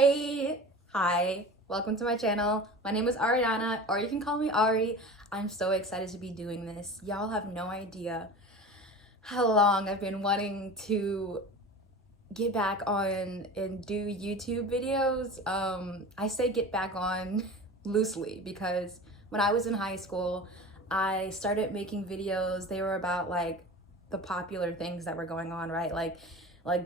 Hey, hi, welcome to my channel. My name is Ariana, or you can call me Ari. I'm so excited to be doing this. Y'all have no idea how long I've been wanting to get back on and do YouTube videos. I say get back on loosely because when I was in high school, I started making videos. They were about like the popular things that were going on, right? Like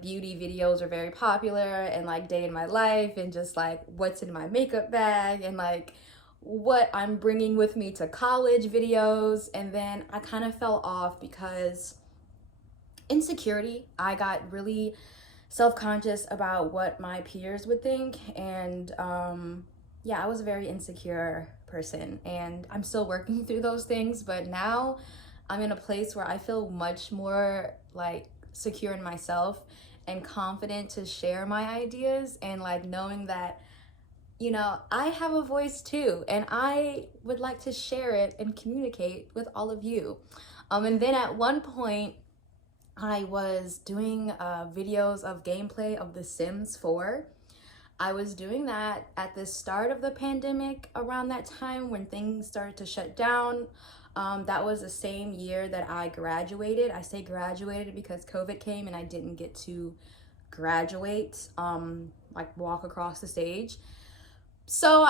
beauty videos are very popular, and like day in my life, and just like what's in my makeup bag, and like what I'm bringing with me to college videos. And then I kind of fell off because insecurity. I got really self-conscious about what my peers would think, and yeah, I was a very insecure person, and I'm still working through those things, but now I'm in a place where I feel much more like secure in myself and confident to share my ideas, and like knowing that I have a voice too, and I would like to share it and communicate with all of you. And then at one point I was doing videos of gameplay of The Sims 4. I was doing that at the start of the pandemic, around that time when things started to shut down. That was the same year that I graduated. I say graduated because COVID came and I didn't get to graduate, like walk across the stage. So,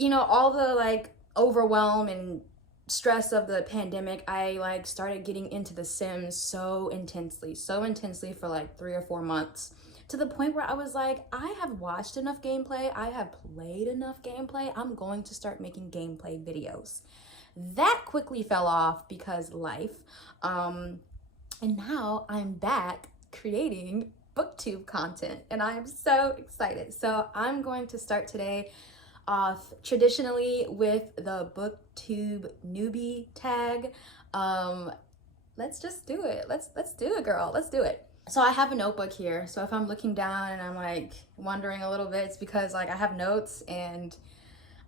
all the like overwhelm and stress of the pandemic, I like started getting into The Sims so intensely for like 3 or 4 months, to the point where I was like, I have watched enough gameplay, I have played enough gameplay, I'm going to start making gameplay videos. That quickly fell off because life, and now I'm back creating booktube content, and I am so excited. So I'm going to start today off traditionally with the Booktube Newbie Tag. Let's just do it. Let's do it, girl. Let's do it. So I have a notebook here. So if I'm looking down and I'm like wondering a little bit, it's because like I have notes and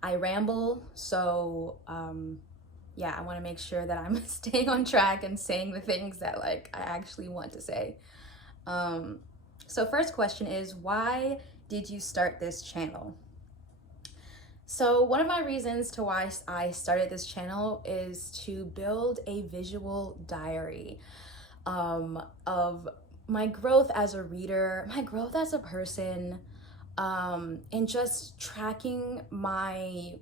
I ramble. So yeah, I want to make sure that I'm staying on track and saying the things that like I actually want to say. So first question is, why did you start this channel? So one of my reasons to why I started this channel is to build a visual diary of my growth as a reader, my growth as a person, and just tracking my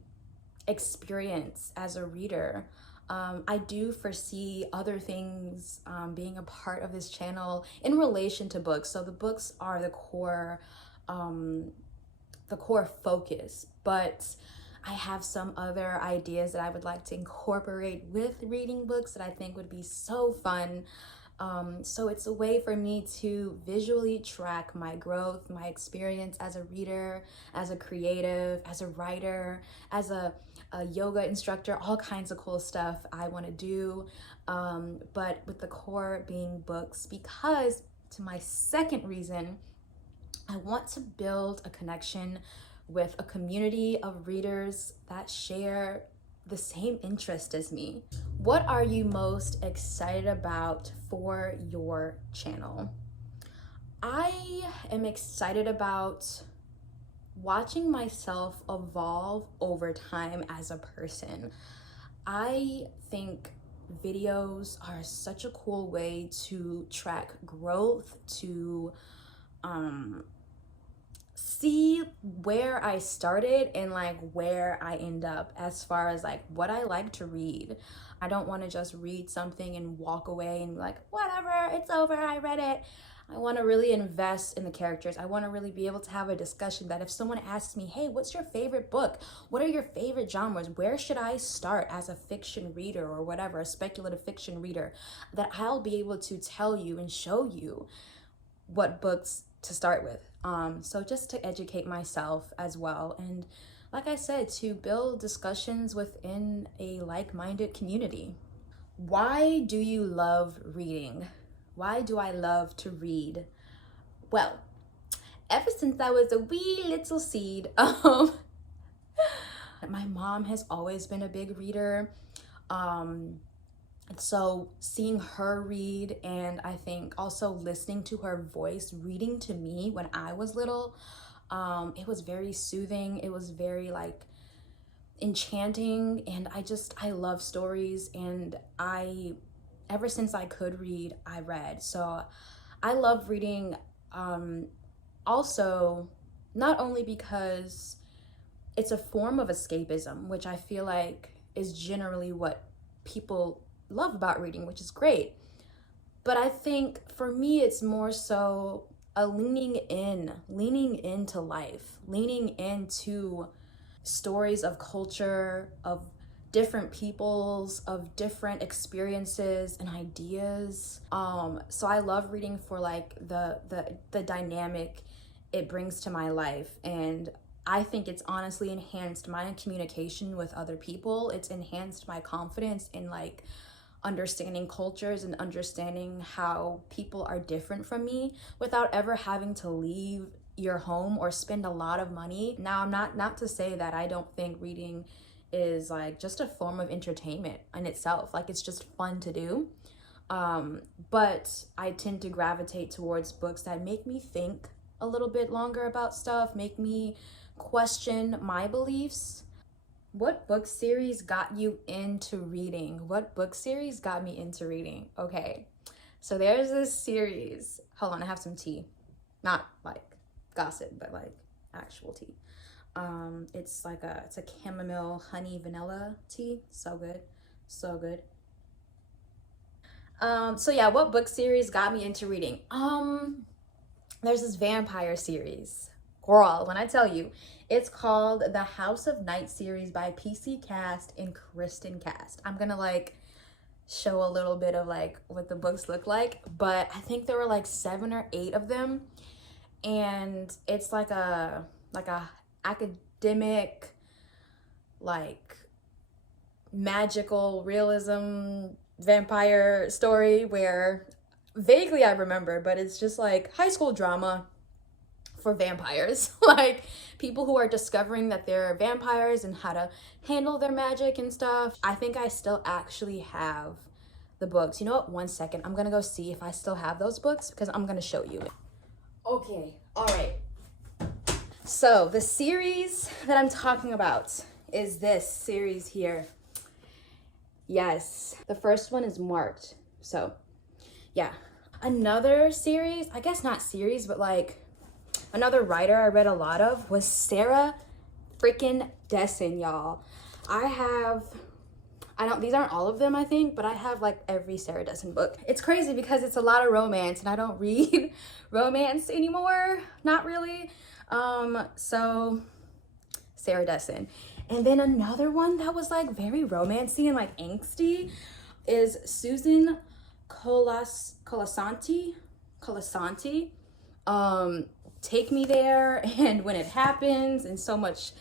experience as a reader. I do foresee other things being a part of this channel in relation to books. So the books are the core focus, but I have some other ideas that I would like to incorporate with reading books that I think would be so fun. So it's a way for me to visually track my growth, my experience as a reader, as a creative, as a writer, as a yoga instructor, all kinds of cool stuff I want to do, but with the core being books, because to my second reason, I want to build a connection with a community of readers that share the same interest as me. What are you most excited about for your channel? I am excited about watching myself evolve over time as a person. I think videos are such a cool way to track growth, to see where I started and like where I end up as far as like what I like to read. I don't want to just read something and walk away and be like, whatever, it's over, I read it. I want to really invest in the characters. I want to really be able to have a discussion that if someone asks me, hey, what's your favorite book? What are your favorite genres? Where should I start as a fiction reader or whatever, a speculative fiction reader, that I'll be able to tell you and show you what books to start with. So just to educate myself as well, and like I said, to build discussions within a like-minded community. Why do you love reading? Why do I love to read? Well, ever since I was a wee little seed, my mom has always been a big reader. So seeing her read, and I think also listening to her voice reading to me when I was little, It was very soothing. It was very like enchanting, and I love stories, and ever since I could read, I read. So I love reading, also not only because it's a form of escapism, which I feel like is generally what people love about reading, which is great. But I think for me, it's more so a leaning into life, leaning into stories of culture, of different peoples, of different experiences and ideas. So I love reading for like the dynamic it brings to my life, and I think it's honestly enhanced my communication with other people. It's enhanced my confidence in like understanding cultures and understanding how people are different from me without ever having to leave your home or spend a lot of money. Now, I'm not to say that I don't think reading is like just a form of entertainment in itself. Like, it's just fun to do. But I tend to gravitate towards books that make me think a little bit longer about stuff, make me question my beliefs. What book series got you into reading? What book series got me into reading? Okay, so there's this series. Hold on, I have some tea. Not like gossip, but like actual tea. It's a chamomile honey vanilla tea. So good, so good. So yeah, what book series got me into reading? There's this vampire series. Girl, when I tell you, it's called the House of Night series by PC Cast and Kristen Cast. I'm gonna like show a little bit of like what the books look like, but I think there were like 7 or 8 of them, and it's like a academic, like magical realism vampire story where vaguely I remember, but it's just like high school drama for vampires. Like people who are discovering that they're vampires and how to handle their magic and stuff. I think I still actually have the books. You know what? One second. I'm gonna go see if I still have those books because I'm gonna show you. Okay, all right. So the series that I'm talking about is this series here. Yes, the first one is marked. So yeah, another series, I guess not series, but like another writer I read a lot of was Sarah freaking Dessen, y'all. These aren't all of them, I think, but I have like every Sarah Dessen book. It's crazy because it's a lot of romance and I don't read romance anymore, not really. So Sarah Dessen. And then another one that was like very romancy and like angsty is Susan Colasanti. Take Me There and When It Happens and So Much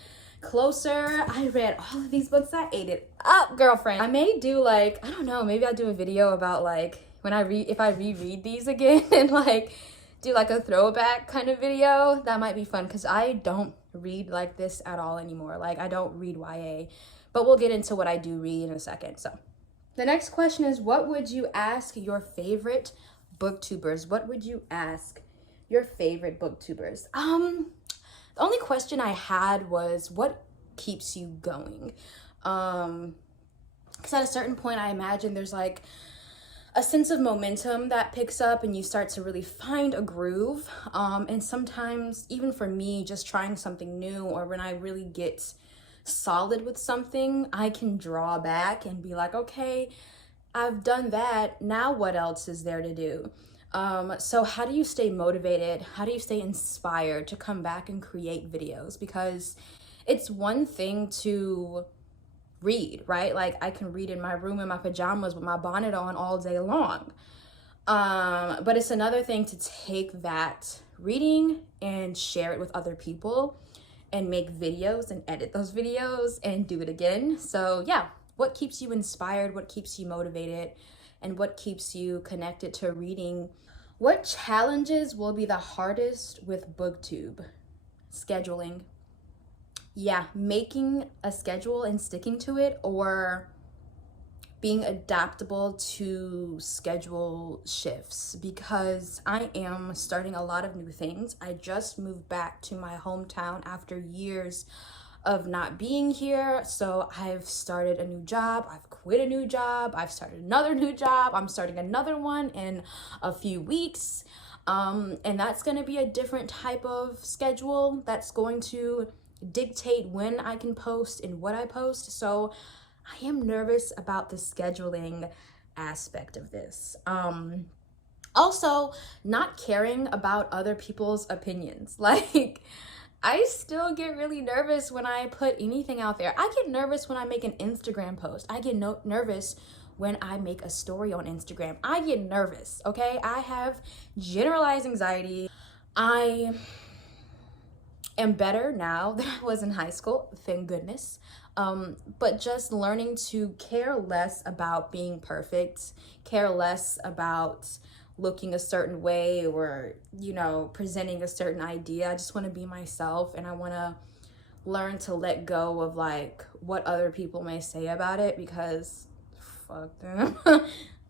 Closer. I read all of these books. I ate it up, girlfriend. I may do like, I don't know, maybe I'll do a video about like if I reread these again and like do like a throwback kind of video. That might be fun because I don't read like this at all anymore. Like I don't read YA, but we'll get into what I do read in a second. So the next question is, what would you ask your favorite booktubers? What would you ask your favorite booktubers? The only question I had was, what keeps you going? Because at a certain point, I imagine there's like a sense of momentum that picks up and you start to really find a groove. And sometimes, even for me, just trying something new, or when I really get solid with something, I can draw back and be like, okay, I've done that. Now what else is there to do? So how do you stay motivated? How do you stay inspired to come back and create videos? Because it's one thing to read, right? Like I can read in my room in my pajamas with my bonnet on all day long. But it's another thing to take that reading and share it with other people and make videos and edit those videos and do it again. So yeah, what keeps you inspired? What keeps you motivated? And what keeps you connected to reading? What challenges will be the hardest with Booktube? Scheduling. Yeah, making a schedule and sticking to it, or being adaptable to schedule shifts, because I am starting a lot of new things. I just moved back to my hometown after years of not being here. So I've started a new job, I've quit a new job, I've started another new job, I'm starting another one in a few weeks. And that's going to be a different type of schedule that's going to dictate when I can post and what I post. So I am nervous about the scheduling aspect of this. Also, not caring about other people's opinions. Like, I still get really nervous when I put anything out there. I get nervous when I make an Instagram post. I get nervous when I make a story on Instagram. I get nervous, okay? I have generalized anxiety. I am better now than I was in high school, thank goodness. But just learning to care less about being perfect, care less about looking a certain way or, you know, presenting a certain idea. I just want to be myself, and I want to learn to let go of like what other people may say about it, because fuck them.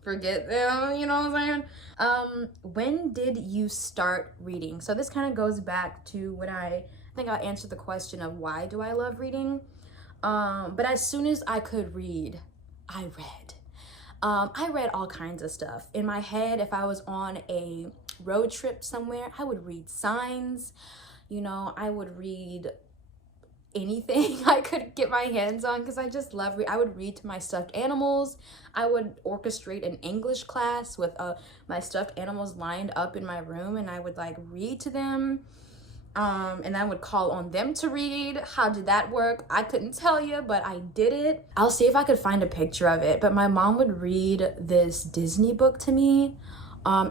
Forget them, you know what I'm saying? When did you start reading? So this kind of goes back to when I think I answered the question of why do I love reading? But as soon as I could read, I read. I read all kinds of stuff. In my head, if I was on a road trip somewhere, I would read signs. You know, I would read anything I could get my hands on, because I just love I would read to my stuffed animals. I would orchestrate an English class with my stuffed animals lined up in my room, and I would like read to them. And I would call on them to read. How did that work? I couldn't tell you, but I did it. I'll see if I could find a picture of it. But my mom would read this Disney book to me.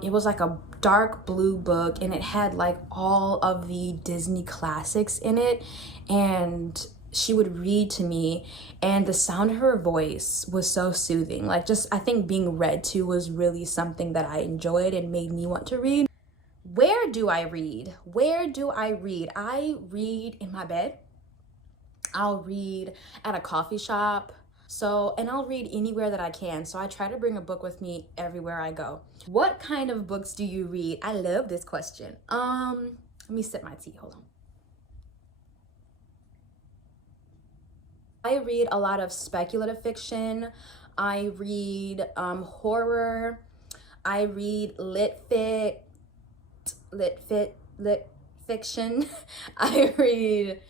It was like a dark blue book, and it had like all of the Disney classics in it. And she would read to me, and the sound of her voice was so soothing. Like, just, I think being read to was really something that I enjoyed and made me want to read. Where do I read? Where do I read? I read in my bed. I'll read at a coffee shop. And I'll read anywhere that I can. So I try to bring a book with me everywhere I go. What kind of books do you read? I love this question. Let me sip my tea, hold on. I read a lot of speculative fiction. I read horror. I read lit fiction. I read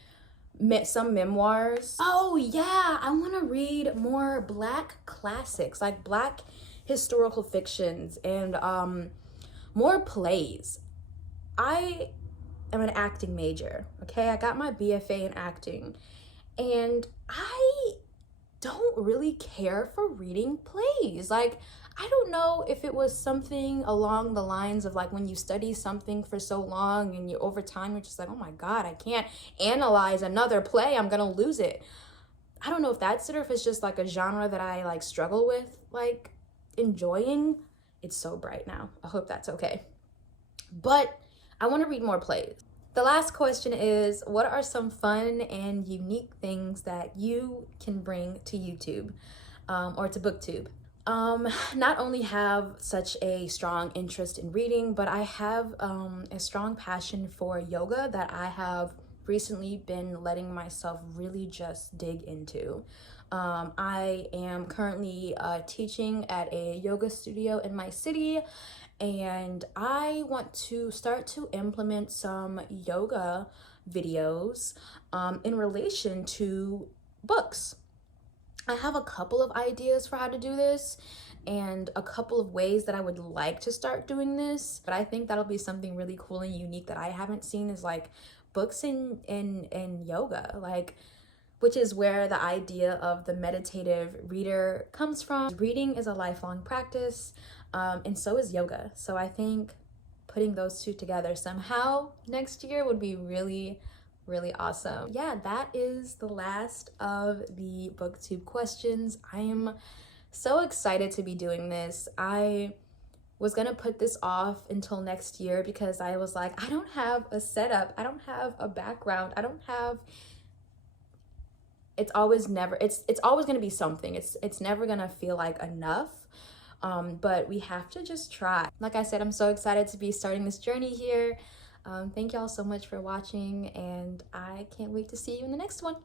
some memoirs. Oh yeah, I want to read more Black classics, like Black historical fictions, and more plays. I am an acting major, okay? I got my BFA in acting, and I don't really care for reading plays. Like, I don't know if it was something along the lines of like when you study something for so long and over time you're just like, oh my God, I can't analyze another play, I'm gonna lose it. I don't know if that's it, or if it's just like a genre that I like struggle with like enjoying. It's so bright now. I hope that's okay. But I want to read more plays. The last question is, what are some fun and unique things that you can bring to YouTube or to Booktube? Not only have such a strong interest in reading, but I have a strong passion for yoga that I have recently been letting myself really just dig into. I am currently teaching at a yoga studio in my city, and I want to start to implement some yoga videos in relation to books. I have a couple of ideas for how to do this and a couple of ways that I would like to start doing this, but I think that'll be something really cool and unique that I haven't seen, is like books in yoga, like, which is where the idea of the meditative reader comes from. Reading is a lifelong practice, and so is yoga. So I think putting those two together somehow next year would be really awesome. Yeah, that is the last of the Booktube questions. I am so excited to be doing this. I was gonna put this off until next year because I was like, I don't have a setup, I don't have a background, I don't have it's always never, it's always going to be something. It's never going to feel like enough. But we have to just try. Like I said, I'm so excited to be starting this journey here. Thank y'all so much for watching, and I can't wait to see you in the next one.